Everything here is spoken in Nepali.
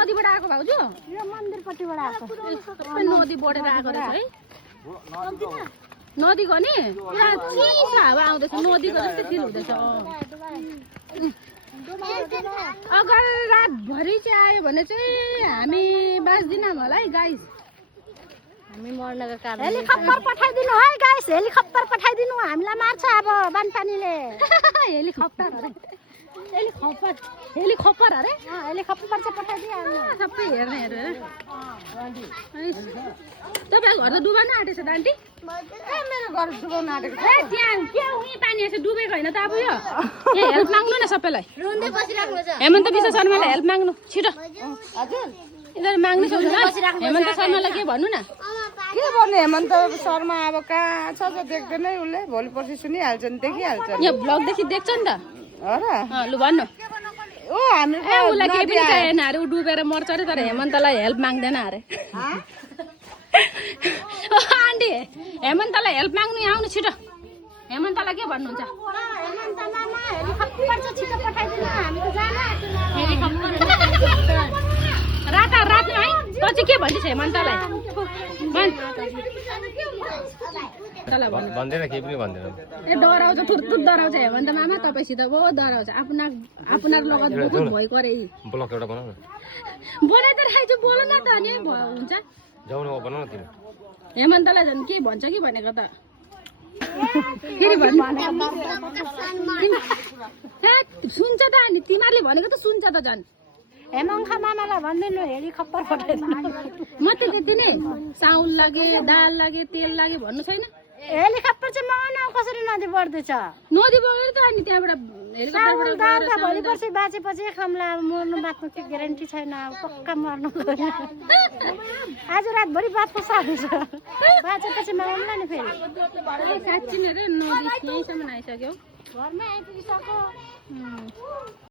नदीबाट आएको भाउजू यो मन्दिरपट्टिबाट आएको सबै नदी बढेर आएको रहेछ है नदीको नि पुरा चिसो हावा आउँदैछ नदीको जस्तै फिल हुँदैछ अगर रातभरि चाहिँ आयो भने चाहिँ हामी बाँच्दिनौँ होला है गाइस हामी मर्नको कारण हेलिकप्टर पठाइदिनु है गाइस हेलिकप्टर पठाइदिनु हामीलाई मार्छ अब बानपानीले हेलिकप्टर अरे हेलिकप्टर अरे हेलिकप्टर चाहिँ पठाइदिइहाल्नु सबै हेर्ने हेरेर तपाईँको घर त डुबाउन आँटेछ त आन्टी मेरो घर डुबाउन आँटेको ए त्यहाँ के उही पानी आएछ डुबेको होइन त अब यो ए हेल्प माग्नु न सबैलाई हेमन्त विश्व शर्मालाई हेल्प माग्नु छिटो हजुर यिनीहरू माग्नु सक्दैन हेमन्त शर्मालाई के भन्नु न के भन्ने हेमन्त शर्मा अब कहाँ छ देख्दैनै उसले भोलि पर्सि सुनिहाल्छ नि देखिहाल्छ नि यो ब्लगदेखि देख्छ नि त हो र लु भन्नु ओ हामी ए उसलाई केही पनि चाहिएन अरे ऊ डुबेर मर्छ अरे तर हेमन्तलाई हेल्प माग्दैन अरे आन्टी हेमन्तलाई हेल्प माग्नु यहाँ आउनु छिटो हेमन्तलाई के भन्नुहुन्छ रातमा है त चाहिँ के भन्छस् हेमन्तलाई भन्दैन केही पनि भन्दैन ए डराउँछ थुर डराउँछ हेमन्त मामा तपाईँसित बहुत डराउँछ आफ्ना लगत बहुत भय करे ब्लक एउटा बनाऊ न बनाइ त राखेको बोल न त अनि हुन्छ जाऊ न बनाऊ न तिमी हेमन्तलाई झन् के भन्छ कि भनेको त फेरि भन्नु सुन्छ त अनि तिमीहरूले भनेको त सुन्छ त झन् हेमङ्खा मामालाई भनिदिनु हेलिकप्टर पठाइदिनु म त त्यति नै साउल लागे दाल लागे तेल लागे भन्नु छैन हेलिकप्टर चाहिँ मगाउन कसरी नदी बढ्दैछ नदी बगेर त अनि त्यहाँबाट हेलिकप्टरबाट भोलि पर्सि बाँचेपछि खामला मर्नु बाँच्नु के ग्यारेन्टी छैन पक्का मर्नु आज रातभरि बाँच्नु सक्छ बाँचेपछि मगाउनुला नि फेरि साँच्ची नै रे नदी यहीँसम्म आइसक्यो घरमै आइपुगिसक्यो